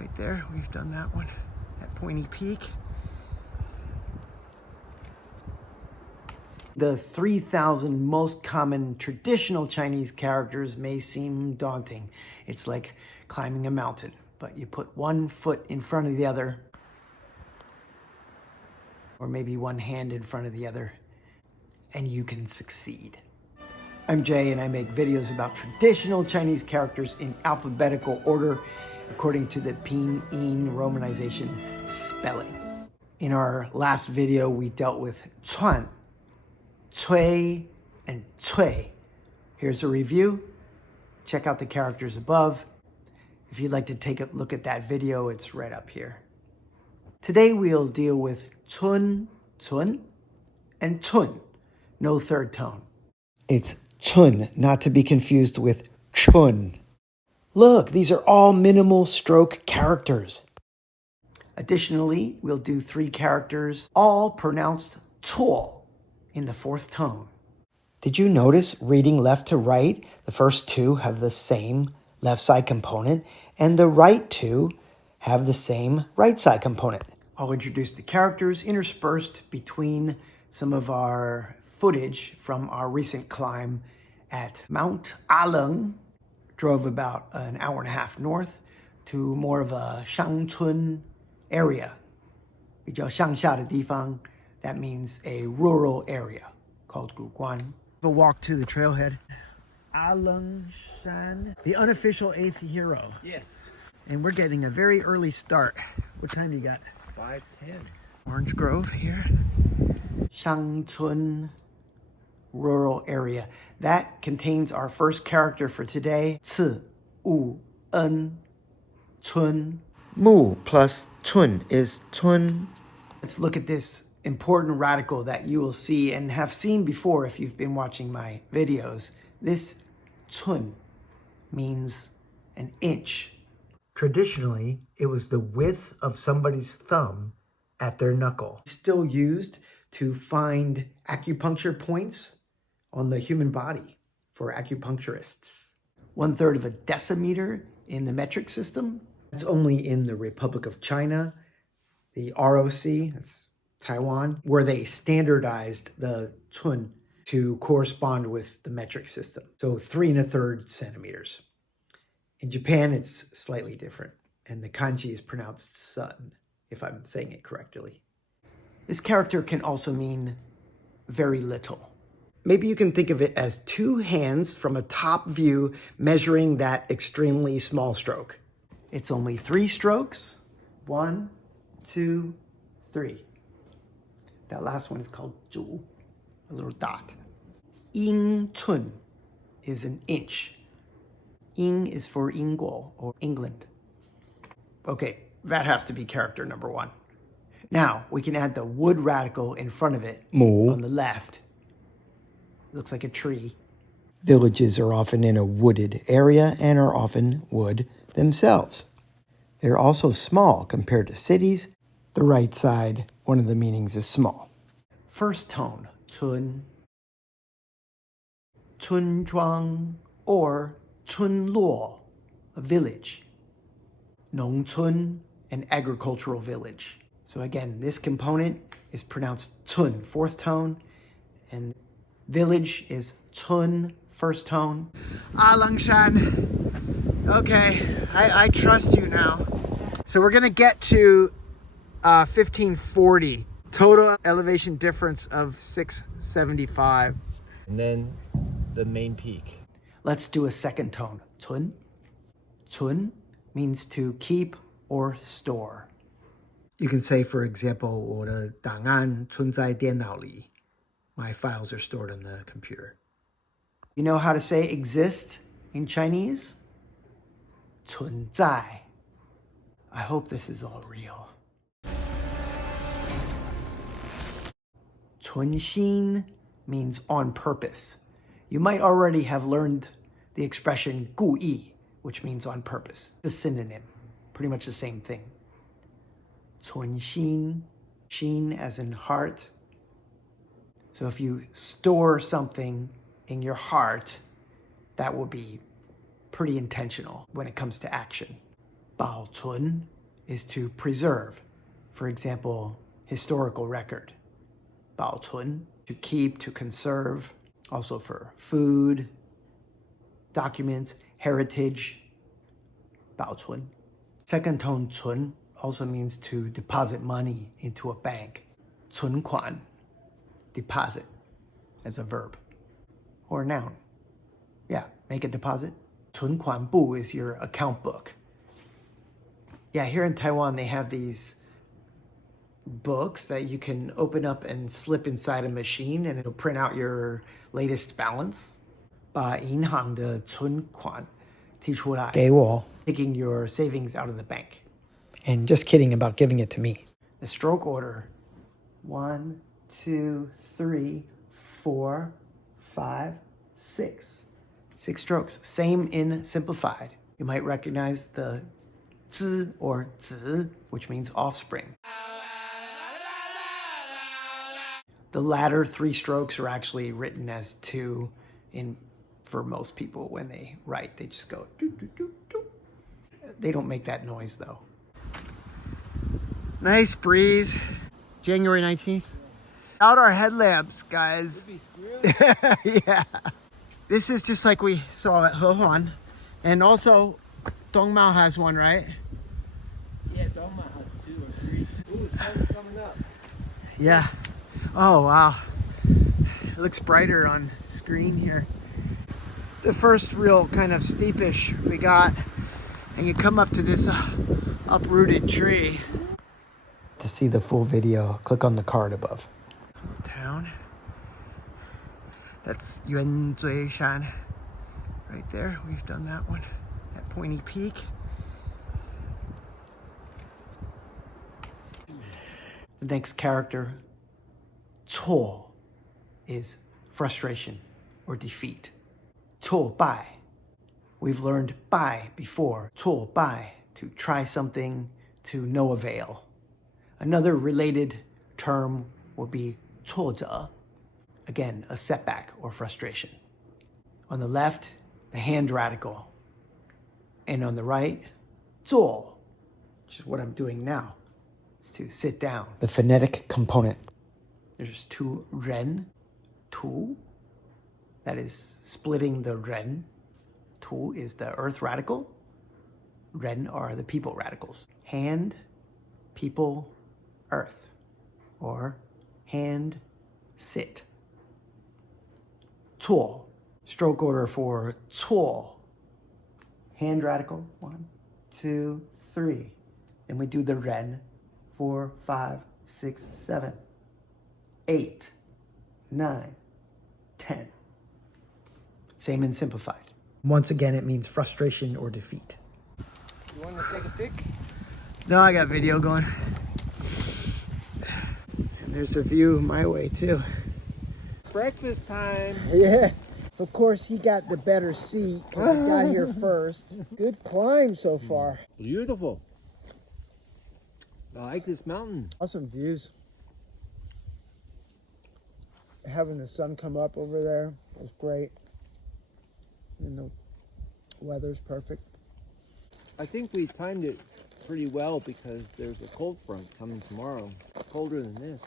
Right there, we've done that one. That pointy peak. The 3,000 most common traditional Chinese characters may seem daunting. It's like climbing a mountain, but you put one foot in front of the other, or maybe one hand in front of the other, and you can succeed. I'm Jay, and I make videos about traditional Chinese characters in alphabetical order according to the Pinyin romanization spelling. In our last video, we dealt with tswun, tswei, and tswei. Here's a review. Check out the characters above. If you'd like to take a look at that video, it's right up here. Today we'll deal with tsun, and tsun. No third tone. It's tsun, not to be confused with chun. Look, these are all minimal stroke characters. Additionally, we'll do 3 characters, all pronounced tswo in the 4th tone. Did you notice reading left to right, the first 2 have the same left side component, and the right 2 have the same right side component? I'll introduce the characters interspersed between some of our footage from our recent climb at Mt Aleng. Drove about an hour and a half north to more of a Shangchun area. 比较乡下的地方, that means a rural area called Guguan. We'll walk to the trailhead. Aleng Shan, the unofficial 8th hero. Yes. And we're getting a very early start. What time do you got? 5:10. Orange Grove here. Shangchun rural area. That contains our first character for today. Tsun. Tsun. Mu plus tsun is tsun. Let's look at this important radical that you will see and have seen before if you've been watching my videos. This tsun means an inch. Traditionally, it was the width of somebody's thumb at their knuckle. Still used to find acupuncture points on the human body for acupuncturists. 1/3 of a decimeter in the metric system. It's only in the Republic of China, the ROC, that's Taiwan, where they standardized the tsun to correspond with the metric system. So 3 1/3 centimeters. In Japan, it's slightly different, and the kanji is pronounced sun, if I'm saying it correctly. This character can also mean very little. Maybe you can think of it as 2 hands from a top view measuring that extremely small stroke. It's only 3 strokes. 1, 2, 3. That last one is called zhu, a little dot. Ying tun is an inch. Ying is for Yingguo, or England. Okay, that has to be character number 1. Now, we can add the wood radical in front of it on the left. It looks like a tree. Villages are often in a wooded area and are often wood themselves. They're also small compared to cities. The right side, one of the meanings is small. First tone, tsun. Chunzhuang or chunluo, a village. Nongchun, an agricultural village. So again, this component is pronounced tsun, 4th tone, and village is tsun, 1st tone. Alangshan. Okay, I trust you now. So we're gonna get to 1540. Total elevation difference of 675. And then the main peak. Let's do a 2nd tone. Tsun. Tsun means to keep or store. You can say, for example, 我的档案存在电脑里. My files are stored on the computer. You know how to say exist in Chinese? 存在. I hope this is all real. 存心 means on purpose. You might already have learned the expression 故意, which means on purpose. It's a synonym, pretty much the same thing. 存心, xin as in heart. So if you store something in your heart, that will be pretty intentional when it comes to action. 保存is to preserve. For example, historical record. 保存, to keep, to conserve. Also for food, documents, heritage. 保存. Second tone 存 also means to deposit money into a bank. 存款, deposit, as a verb or a noun. Yeah, make a deposit. 存款簿 is your account book. Yeah, here in Taiwan, they have these books that you can open up and slip inside a machine and it'll print out your latest balance. 把银行的存款提出来给我 taking your savings out of the bank. And just kidding about giving it to me. The stroke order. 1, 2, 3, 4, 5, 6. 6 strokes. Same in simplified. You might recognize the tsw or tsz, which means offspring. The latter 3 strokes are actually written as 2 for most people when they write. They just go doo, doo, doo, doo. They don't make that noise though. Nice breeze. January 19th. Out our headlamps, guys. Yeah. This is just like we saw at Hehuan. And also, Dongmao has one, right? Yeah, Dongma has 2 or 3. Ooh, the sun's coming up. Yeah. Oh, wow. It looks brighter on screen here. It's the first real kind of steepish we got. And you come up to this uprooted tree. To see the full video, click on the card above. Town. That's Yuanzui Shan. Right there, we've done that one. That pointy peak. The next character, tswo, is frustration or defeat. Tswo bai. We've learned bai before. Tswo bai, to try something to no avail. Another related term would be tswo. Again, a setback or frustration. On the left, the hand radical. And on the right, tswo, which is what I'm doing now. It's to sit down. The phonetic component. There's 2 ren, tu. That is splitting the ren. Tu is the earth radical. Ren are the people radicals. Hand, people, earth. Or hand, sit. Tswo. Stroke order for tswo. Hand radical, 1, 2, 3. Then we do the ren, 4, 5, 6, 7, 8, 9, 10. Same in simplified. Once again, it means frustration or defeat. You want to take a pic? No, I got video going. And there's a view my way too. Breakfast time. Yeah. Of course, he got the better seat because he got here first. Good climb so far. Beautiful. I like this mountain. Awesome views. Having the sun come up over there was great. And the weather's perfect. I think we timed it pretty well because there's a cold front coming tomorrow. Colder than this.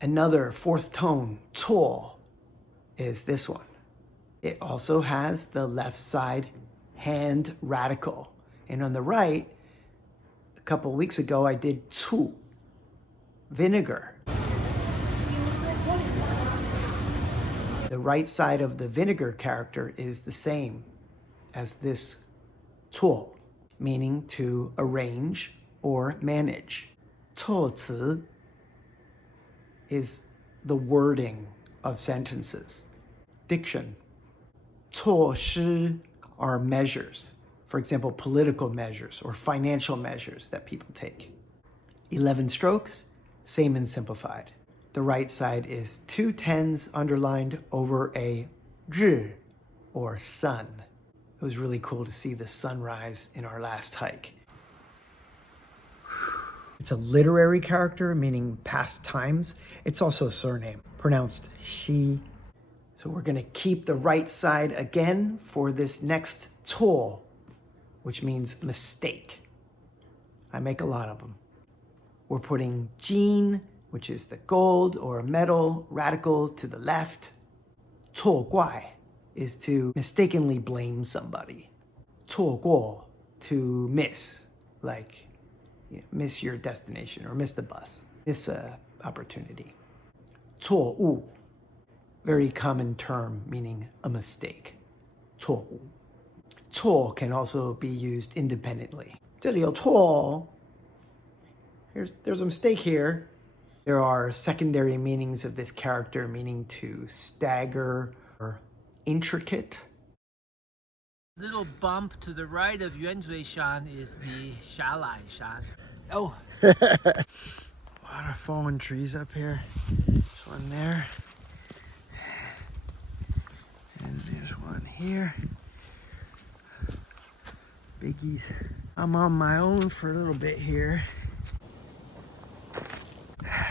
Another 4th tone, tswo, is this one. It also has the left side hand radical. And on the right, a couple weeks ago, I did tsou, vinegar. The right side of the vinegar character is the same as this tswo, meaning to arrange or manage. 措辞 is the wording of sentences. Diction. 措施 are measures. For example, political measures or financial measures that people take. 11 strokes, same and simplified. The right side is 2 tens underlined over a zhi, or sun. It was really cool to see the sunrise in our last hike. It's a literary character, meaning past times. It's also a surname, pronounced she. So we're gonna keep the right side again for this next tswo, which means mistake. I make a lot of them. We're putting jin, which is the gold or metal radical, to the left. Tswo guai is to mistakenly blame somebody. Tswo guo, to miss, like miss your destination or miss the bus, miss a opportunity. Tsou, very common term meaning a mistake. Tsou. Tswo can also be used independently. 这里有错. There's a mistake here. There are secondary meanings of this character, meaning to stagger or intricate. Little bump to the right of Yuanzui-shan is the Shalai-shan. Oh. A lot of fallen trees up here. There's one there. And there's one here. Biggies. I'm on my own for a little bit here.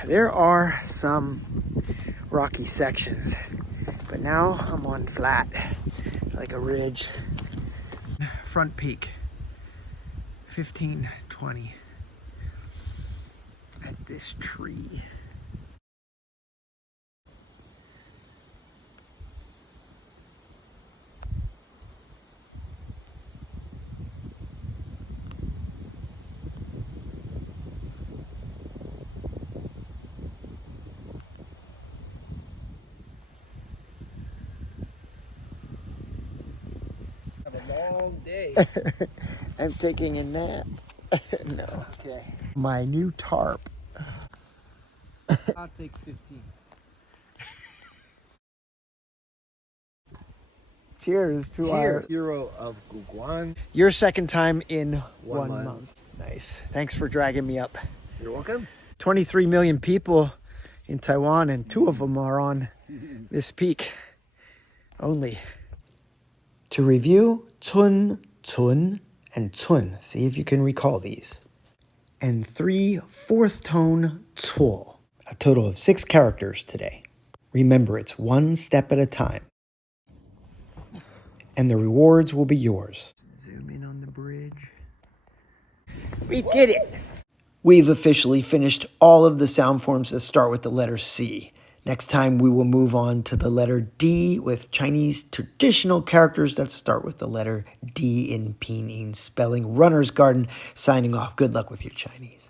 There are some rocky sections, but now I'm on flat, like a ridge. Front peak, 1520 at this tree. Long day. I'm taking a nap. No. Okay. My new tarp. I'll take 15. Cheers to our Hero of Guguan. your second time in 1 1 month. Nice. Thanks for dragging me up. You're welcome. 23 million people in Taiwan, and 2 of them are on this peak only. To review, tsun, tsun, and tsun. See if you can recall these. And 3 fourth tone tswo. A total of 6 characters today. Remember, it's 1 step at a time. And the rewards will be yours. Zoom in on the bridge. We did it! We've officially finished all of the sound forms that start with the letter C. Next time we will move on to the letter D with Chinese traditional characters that start with the letter D in Pinyin, spelling Runner's Garden. Signing off. Good luck with your Chinese.